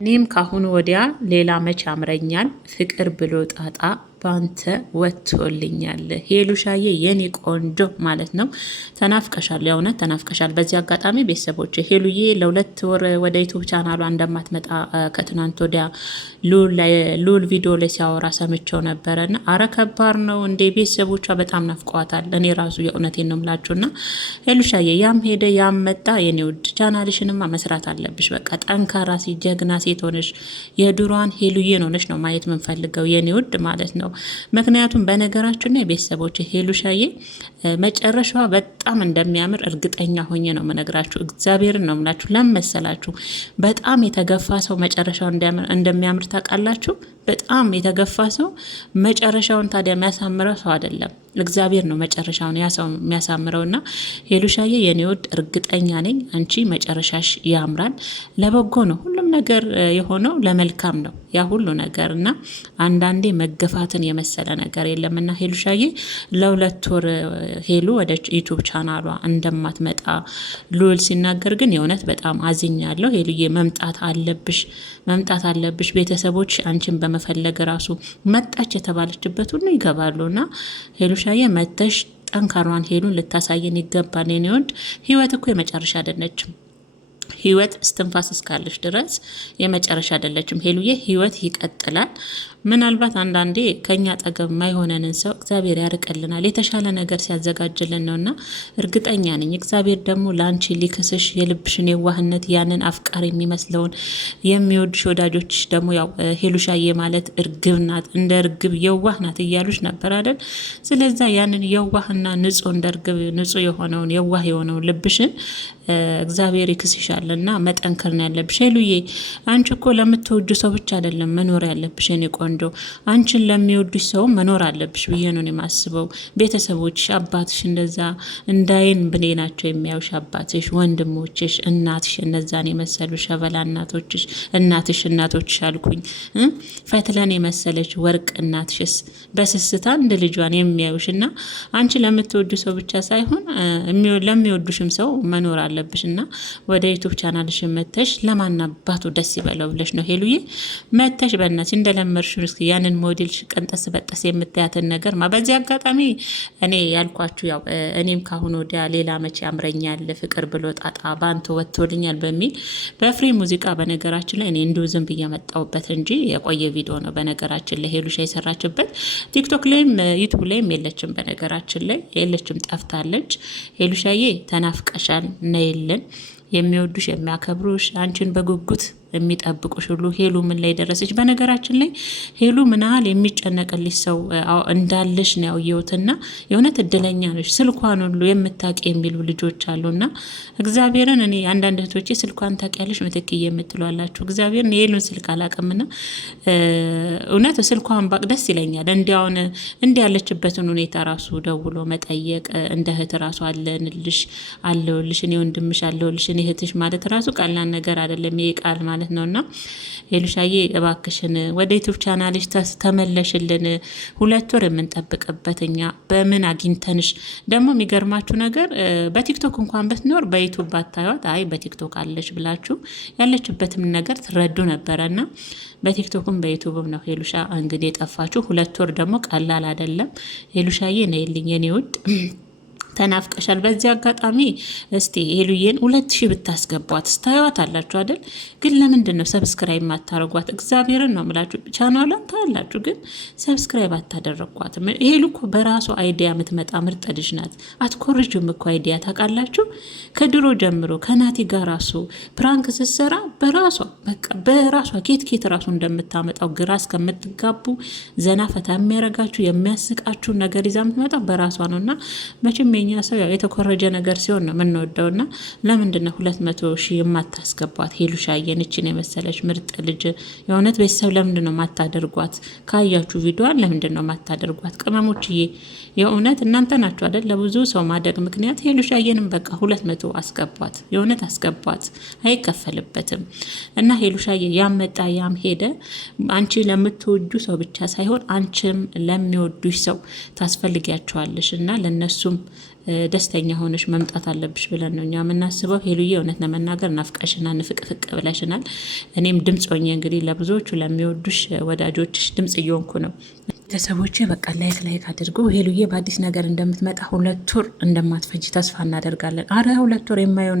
እኔም ካሁኑ ወዲያ ሌላ መች ያምረኛል ፍቅር ብሎ ጣጣ ባንተ ወጥቶልኛል። ሄሉሻዬ የኔ ቆንጆ ማለት ነው። ተናፍቀሻል፣ የእውነት ተናፍቀሻል። በዚህ አጋጣሚ ቤተሰቦች ሄሉዬ ለ2 ወር ወደ ዩቱብ ቻናሏ እንደማትመጣ ከትናንት ወዲያ ሉል ቪዲዮ ላይ ሲያወራ ሰምቸው ነበረና አረ ከባድ ነው እንዴ! ቤተሰቦቿ በጣም ናፍቀዋታል። እኔ ራሱ የእውነቴን ነው የምላችሁና ሄሉሻዬ ያም ሄደ ያም መጣ የኔ ውድ ቻናልሽንማ መስራት አለብሽ። በቃ ጠንካራ ጀግና ሴት ሆነሽ የድሯን ሄሉዬን ሆነሽ ነው ማየት የምንፈልገው የኔ ውድ ማለት ነው። ምክንያቱም በነገራችን ላይ ቤተሰቦች ሄሉሻዬ መጨረሻዋ በጣም እንደሚያምር እርግጠኛ ሆኜ ነው የምነግራችሁ። እግዚአብሔርን ነው የምላችሁ። ለመሰላችሁ በጣም የተገፋ ሰው መጨረሻው እንደሚያምር ታውቃላችሁ። በጣም የተገፋ ሰው መጨረሻውን ታዲያ የሚያሳምረው ሰው አይደለም፣ እግዚአብሔር ነው መጨረሻውን ያ ሰው የሚያሳምረውና ሄሉሻዬ የኔ ውድ እርግጠኛ ነኝ አንቺ መጨረሻሽ ያምራል። ለበጎ ነው ሁሉም ነገር የሆነው ለመልካም ነው ያ ሁሉ ነገር እና አንዳንዴ መገፋትን የመሰለ ነገር የለምና ሄሉሻዬ ለ2 ወር ሄሉ ወደ ዩቱብ ቻናሏ እንደማትመጣ ሉል ሲናገር ግን የእውነት በጣም አዝኛለሁ። ሄሉዬ መምጣት አለብሽ። ቤተሰቦች አንቺን በመፈለግ ራሱ መጣች የተባለችበት ሁሉ ይገባሉና ሄሉሻዬ መተሽ ጠንካሯን ሄሉን ልታሳየን ይገባል። የኔ ወድ ህይወት እኮ የመጨረሻ አይደለችም። ህይወት እስትንፋስ እስካለች ድረስ የመጨረሻ አይደለችም ሄሉዬ። ህይወት ይቀጥላል። ምናልባት አንዳንዴ ከኛ አጠገብ ማይሆነንን ሰው እግዚአብሔር ያርቅልናል የተሻለ ነገር ሲያዘጋጅልን ነውና እርግጠኛ ነኝ እግዚአብሔር ደግሞ ላንቺ ሊክስሽ የልብሽን የዋህነት ያንን አፍቃሪ የሚመስለውን የሚወድሽ ወዳጆች ደግሞ ያው ሄሉሻዬ ማለት እርግብ ናት፣ እንደ እርግብ የዋህ ናት እያሉሽ ነበር አይደል? ስለዛ ያንን የዋህና ንጹህ እንደ እርግብ ንጹህ የሆነውን የዋህ የሆነውን ልብሽን እግዚአብሔር ይክስሻልና መጠንከር ነው ያለብሽ ሄሉዬ። አንቺ እኮ ለምትወጁ ሰው ብቻ አይደለም መኖር ያለብሽ የኔ ቆንጆ፣ አንቺን ለሚወዱሽ ሰው መኖር አለብሽ ብዬ ነው የማስበው። ቤተሰቦችሽ፣ አባትሽ እንደዛ እንዳይን ብሌ ናቸው የሚያዩሽ አባትሽ፣ ወንድሞችሽ፣ እናትሽ እነዛን የመሰሉ ሸበላ እናቶችሽ አልኩኝ። ፈትለን የመሰለች ወርቅ እናትሽስ በስስታ እንደ ልጇን የሚያዩሽና አንቺ ለምትወዱ ሰው ብቻ ሳይሆን ለሚወዱሽም ሰው መኖር አለብሽ እና ወደ ዩቱብ ቻናልሽ መተሽ ለማናባቱ ደስ ይበለው ብለሽ ነው ሄሉዬ መተሽ በእናትሽ እንደለመድሽ እስኪ ያንን ሞዴል ቀንጠስ በጠስ የምታያትን ነገር በዚህ አጋጣሚ እኔ ያልኳችሁ ያው እኔም ካሁን ወዲያ ሌላ መቼ ያምረኛል ፍቅር ብሎ ጣጣ ባንተ ወጥቶልኛል በሚል በፍሪ ሙዚቃ በነገራችን ላይ እኔ እንዲሁ ዝም ብዬ መጣሁበት እንጂ የቆየ ቪዲዮ ነው በነገራችን ላይ ሄሉሻ የሰራችበት። ቲክቶክ ላይም ዩቱብ ላይም የለችም፣ በነገራችን ላይ የለችም፣ ጠፍታለች። ሄሉሻዬ ተናፍቀሻል፣ ነይልን። የሚወዱሽ የሚያከብሩሽ አንቺን በጉጉት የሚጠብቁሽ ሁሉ ሄሉ ምን ላይ ደረሰች? በነገራችን ላይ ሄሉ ምን ያህል የሚጨነቅልሽ ሰው እንዳለሽ ነው ያየሁትና የእውነት እድለኛ ነሽ። ስልኳን ሁሉ የምታውቂ የሚሉ ልጆች አሉና እግዚአብሔርን እኔ አንዳንድ እህቶቼ ስልኳን ታውቂያለሽ ምትክዬ የምትሏላችሁ እግዚአብሔርን የሄሉን ስልክ አላውቅምና እውነት ስልኳን ባቅ ደስ ይለኛል። እንዲያውን እንዲህ ያለችበትን ሁኔታ ራሱ ደውሎ መጠየቅ እንደ እህት ራሱ አለሁልሽ እኔ ወንድምሽ አለሁልሽ እኔ እህትሽ ማለት ራሱ ቀላል ነገር አይደለም ይሄ ቃል ማለት ነውና ሄሉሻዬ እባክሽን ወደ ዩቲዩብ ቻናልሽ ተመለሽልን። 2 ወር የምንጠብቅበት እኛ በምን አግኝተንሽ ደግሞ የሚገርማችሁ ነገር በቲክቶክ እንኳን ብትኖር በዩቲዩብ ባታዩት አይ በቲክቶክ አለሽ ብላችሁ ያለችበትም ነገር ትረዱ ነበረና በቲክቶክም በዩቲዩብም ነው ሄሉሻ እንግዲህ የጠፋችሁ። 2 ወር ደግሞ ቀላል አይደለም። ሄሉሻዬ ነይልኝ የኔ ውድ ተናፍቀሻል። በዚህ አጋጣሚ እስቲ ሄሉዬን 2000 ብታስገቧት ስታዩት አላችሁ አይደል? ግን ለምንድን ነው ሰብስክራይብ ማታረጓት? እግዚአብሔርን ነው የምላችሁ። ቻናሏን ታላችሁ ግን ሰብስክራይብ አታደረጓትም። ሄሉ እኮ በራሷ አይዲያ የምትመጣ ምርጥ ልጅ ናት። አትኮርጁም እኮ አይዲያ ታውቃላችሁ። ከድሮ ጀምሮ ከናቲ ጋር ራሱ ፕራንክ ስትሰራ በራሷ ኬት ራሱ እንደምታመጣው ግራ እስከምትጋቡ ዘና ፈታ የሚያረጋችሁ የሚያስቃችሁ ነገር ይዛ የምትመጣው በራሷ ነውና መቼም የኛ ሰው ያው የተኮረጀ ነገር ሲሆን ነው የምንወደውና ለምንድነው 200,000 የማታስገቧት ሄሉሻዬን? እቺን የመሰለች ምርጥ ልጅ የእውነት ቤተሰብ ለምንድነው ማታደርጓት? ካያችሁ ቪዲዮዋን ለምንድነው ማታደርጓት? ቅመሞችዬ የእውነት እናንተ ናችሁ አይደል ለብዙ ሰው ማደግ ምክንያት። ሄሉሻዬንም በቃ 200 አስገቧት፣ የእውነት አስገቧት፣ አይከፈልበትም። እና ሄሉሻዬ ያመጣ ያም ሄደ አንቺ ለምትወዱ ሰው ብቻ ሳይሆን አንቺም ለሚወዱሽ ሰው ታስፈልጊያቸዋለሽ እና ለነሱም ደስተኛ ሆነሽ መምጣት አለብሽ ብለን ነው እኛ የምናስበው። ሄሉዬ እውነት ለመናገር ናፍቀሽና ንፍቅፍቅ ብለሽናል። እኔም ድምፅ ሆኜ እንግዲህ ለብዙዎቹ ለሚወዱሽ ወዳጆችሽ ድምፅ እየሆንኩ ነው። ቤተሰቦች በቃ ላይክ አድርጉ። ሄሉዬ በአዲስ ነገር እንደምትመጣ 2 ወር እንደማትፈጅ ተስፋ እናደርጋለን። አረ 2 ወር የማይሆን